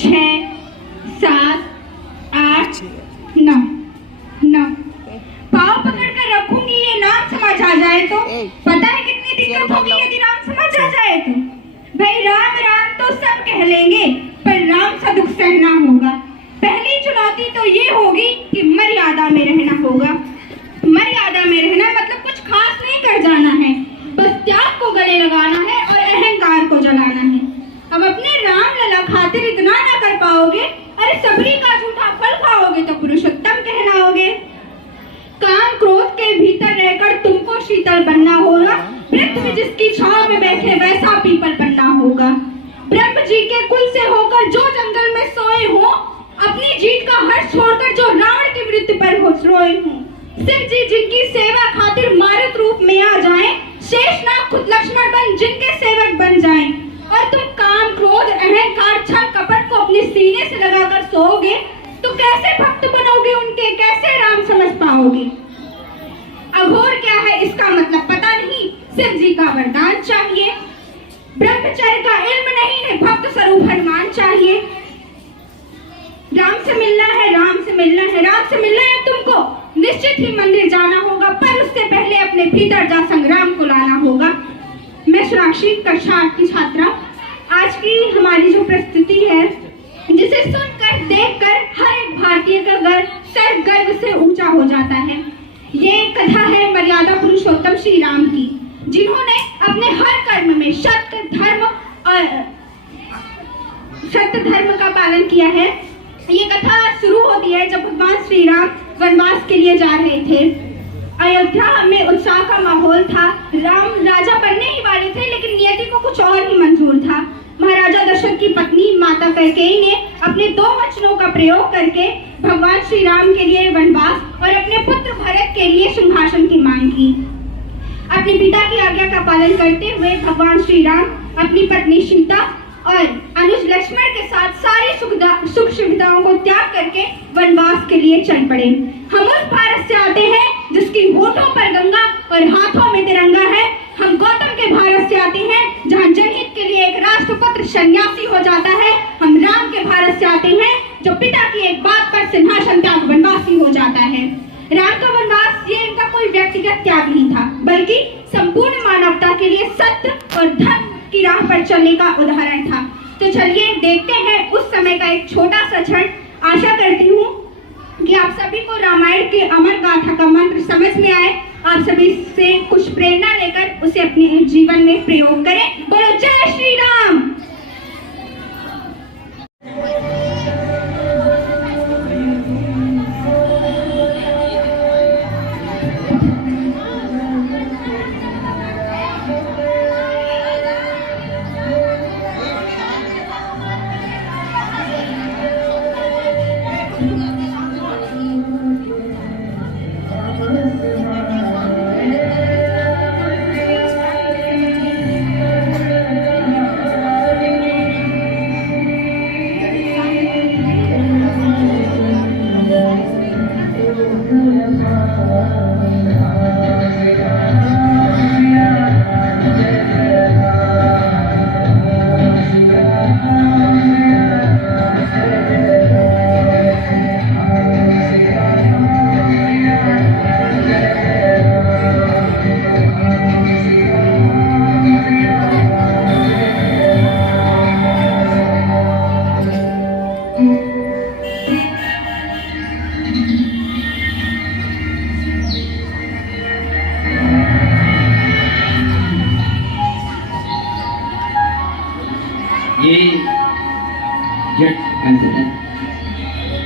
6 7 8 9 9 पाँव पकड़कर रखूंगी, ये नाम समझ आ जाए तो। पता है कितनी दिक्कत होगी यदि नाम समझ आ जाए तो। भाई राम राम तो सब कह लेंगे, पर राम सा दुख सहना होगा। पहली चुनौती तो ये होगी कि मर्यादा में रहना होगा। मर्यादा में रहना मतलब कुछ खास नहीं कर जाना है, बस त्याग को गले लगाना है और अहंकार को जलाना है। अब अपने राम लला खातिर इतना ना कर पाओगे, अरे सबरी का झूठा फल खाओगे तो पुरुषोत्तम कहलाओगे। काम क्रोध के भीतर रहकर तुमको शीतल बनना होगा, पृथ्वी जिसकी छांव में बैठे वैसा पीपल बनना होगा। ब्रह्म जी के कुल से होकर जो जंगल में सोए हो, अपनी जीत का हर्ष छोड़कर जो रावण की मृत्यु पर रोए हो, शिव जी जिनकी सेवा खातिर मारुत रूप में आ जाएं, शेषनाग खुद लक्ष्मण बन जिनके सेवक बन जाएं, और तुम काम क्रोध अहंकार छल कपट को अपने सीने से लगाकर सोओगे तो कैसे भक्त बनोगे उनके, कैसे राम समझ पाओगे। अघोर क्या है इसका मतलब पता नहीं, शिव जी का वरदान चाहिए। ब्रह्मचर्य का इल्म नहीं है, भक्त स्वरूप हनुमान चाहिए। राम से मिलना है, राम से मिलना है, राम से मिलना है तुमको, निश्चित ही मंदिर जाना होगा, पर उससे पहले अपने भीतर जा संग्राम को लाना होगा। मैं साक्षी कक्षा 8 की छात्रा, आज की हमारी जो प्रस्तुति है, जिसे सुनकर देखकर हर एक भारतीय का सर गर्व से ऊंचा हो जाता है। ये कथा है मर्यादा पुरुषोत्तम श्री राम की, जिन्होंने अपने हर कर्म में सत्य धर्म का पालन किया है। ये कथा शुरू होती है जब भगवान श्री राम वनवास के लिए जा रहे थे। अयोध्या में उत्साह का माहौल था। राम राजा बनने ही वाले थे, लेकिन नियति को कुछ और ही मंजूर था। महाराजा दशरथ की पत्नी माता कैकेयी ने अपने 2 वचनों का प्रयोग करके भगवान श्री राम के लिए वनवास और अपने पुत्र भरत के लिए सिंहासन की मांग की। अपने पिता की आज्ञा का पालन करते हुए भगवान श्री राम अपनी पत्नी सीता और अनुज लक्ष्मण के साथ सारी सुख सुविधाओं को त्याग करके वनवास के लिए चल पड़े। हम उस भारत से आते हैं जिसकी होठों पर गंगा और हाथों में तिरंगा है। हम गौतम के भारत से आते हैं जहां जनहित के लिए एक राष्ट्रपुत्र सन्यासी हो जाता है। हम राम के भारत से आते हैं जो पिता की एक बात पर सिंहासन त्याग वनवासी हो जाता है। राम का वनवास ये इनका कोई व्यक्तिगत त्याग नहीं था, बल्कि संपूर्ण मानवता के लिए सत्य और धर्म की राह पर चलने का उदाहरण था। तो चलिए देखते हैं उस समय का एक छोटा सा क्षण। आशा करती हूँ कि आप सभी को रामायण के अमर गाथा का मंत्र समझ में आए। आप सभी से कुछ प्रेरणा लेकर उसे अपने जीवन में प्रयोग करें। बोलो जय श्री राम।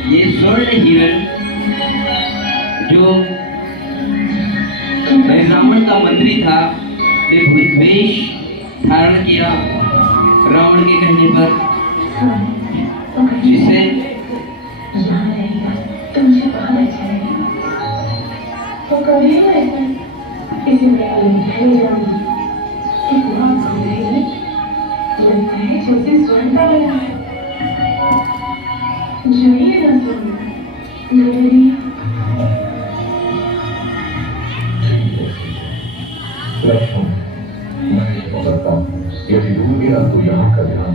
ये स्वर्ण हिरण जो रावण का मंत्री था, वेश धारण किया रावण के कहने पर, जिसे यदि डूब गया तो यहाँ का ध्यान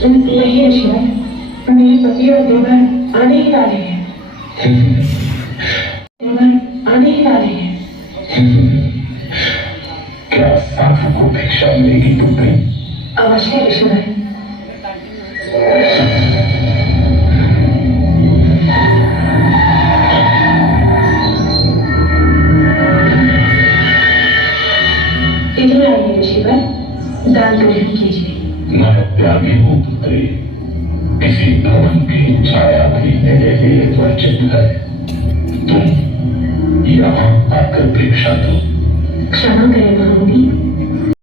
नहीं ऋषिवर, मेरे पति और देवर आने ही वाले हैं। देवर आने ही वाले हैं। क्या साधु को भिक्षा मिलेगी पुत्री? अवश्य ऋषिवर। इधर आइए ऋषिवर, दान ग्रहण कीजिए। मैं त्यागी हूँ पुत्री, किसी भवन की छाया भी मेरे लिए वर्जित है। तुम यहाँ आकर भिक्षा